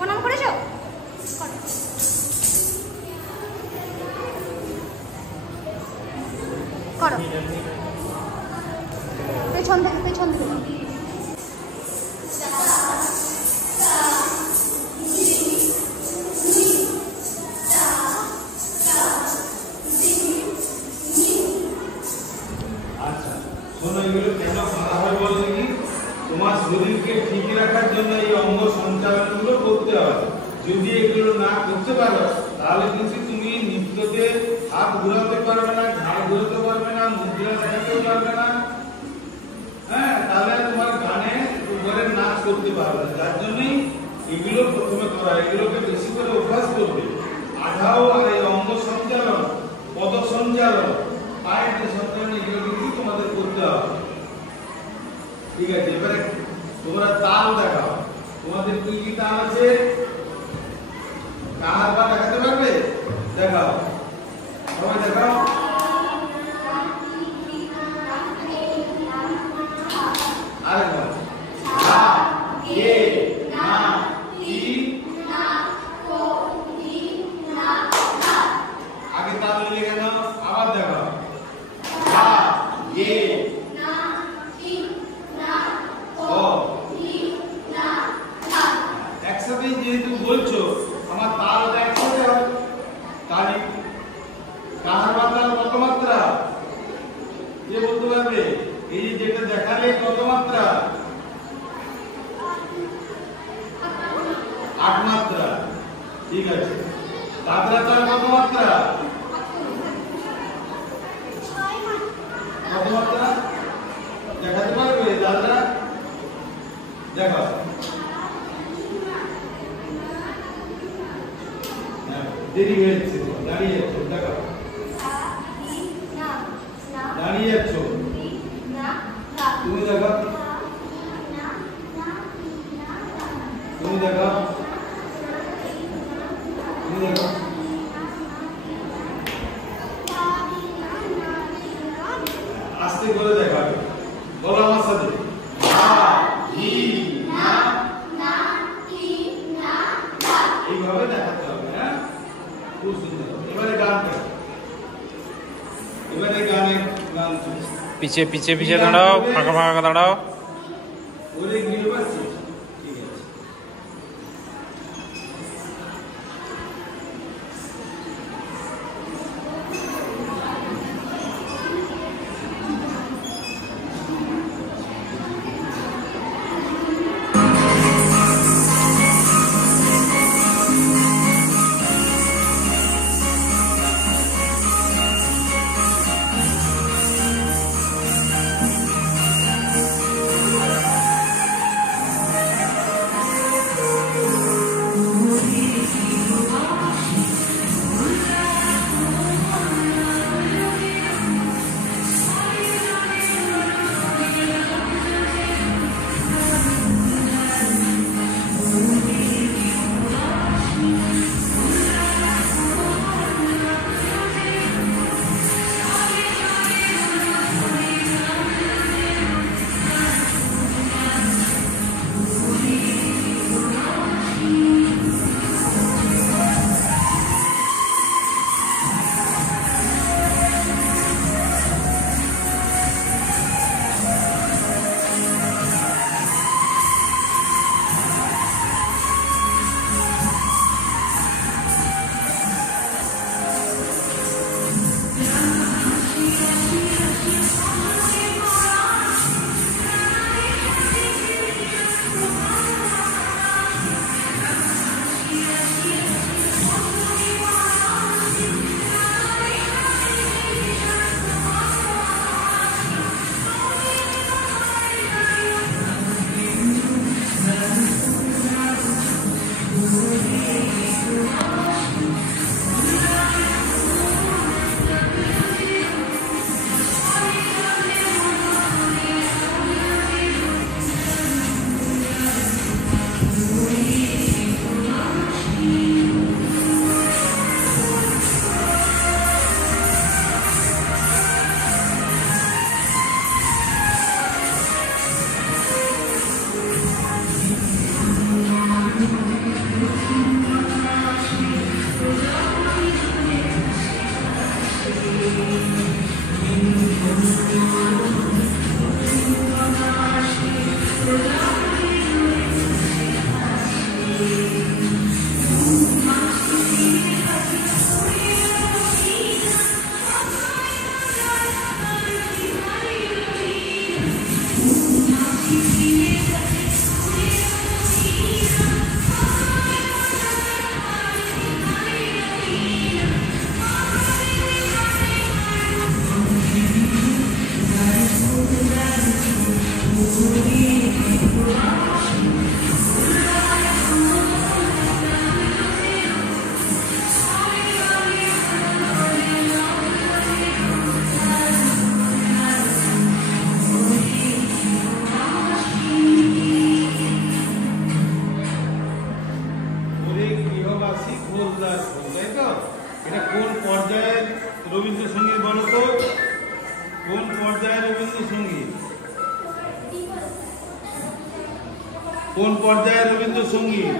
প্রণাম করেছো? করো। পেছন থেকে পেছন থেকে। আচ্ছা শোনো, এগুলো কেন করা হয় বলতে কি, তোমার শরীরকে ঠিক রাখার জন্য এই অঙ্গ সঞ্চালনগুলো করতে হয়। যদি এগুলো না করতে পারো তাহলে কিন্তু তুমি নৃত্যতে হাত ঘুরাতে পারবে না, ঘাড় ঘুরাতে পারবে না, মুদ্রা দেখাতে পারবে না। হ্যাঁ, তাহলে তোমার গানে উপরে নাচ করতে পারবে না। যার জন্যই এগুলো প্রথমে করা, এগুলোকে বেশি করে অভ্যাস করবে। আঠাও আর এই অঙ্গ সঞ্চালন, পদ সঞ্চালন, পায়ের যে সঞ্চালন, এগুলো কিন্তু তোমাদের করতে হবে। ঠিক আছে, এবারে তোমরা তাল দেখাও। তোমাদের কি কি তাল আছে? কাহার পা দেখাতে পারবে? দেখাও, সবাই দেখাও। আরেকবার আ এ না ই না কো ই না না। আগে তাল মিলে গেল, আবার দেখাও। আ এ না ই না কো ই না না। একসাথে যেহেতু বলছো, আমার তালটা একসাথে হবে। তালি কাহার মাত্রা কত মাত্রা কে বলতে পারবে? এই যেটা দেখালে কত মাত্রা? 8 মাত্রা। ঠিক আছে, দাদরা তাল কত মাত্রা? কত মাত্রা দেখাতে পারবে? দাদরা দেখাও। দেরি হয়েছে, দাঁড়িয়ে আছো, দেখাও। দাঁড়িয়ে আছো তুমি, দেখাও। তুমি দেখাও, তুমি দেখাও। আস্তে করে দেখাবে, বলো আমার সাথে। এইভাবে দেখাতে হবে। হ্যাঁ, খুব সুন্দর। এবারে গান করো। এবারে গানে গান শুনছি। पीछे पीछे पीछे दौड़ाओ, फाँका फाँका दौड़ाओ। ওরে গিলবাসী। ঠিক আছে, হাওলদার ফুল, তাই তো? এটা কোন পর্যায়ের রবীন্দ্রসঙ্গীত বলো তো? কোন পর্যায়ের রবীন্দ্রসঙ্গীত? কোন পর্যায়ের রবীন্দ্রসঙ্গীত?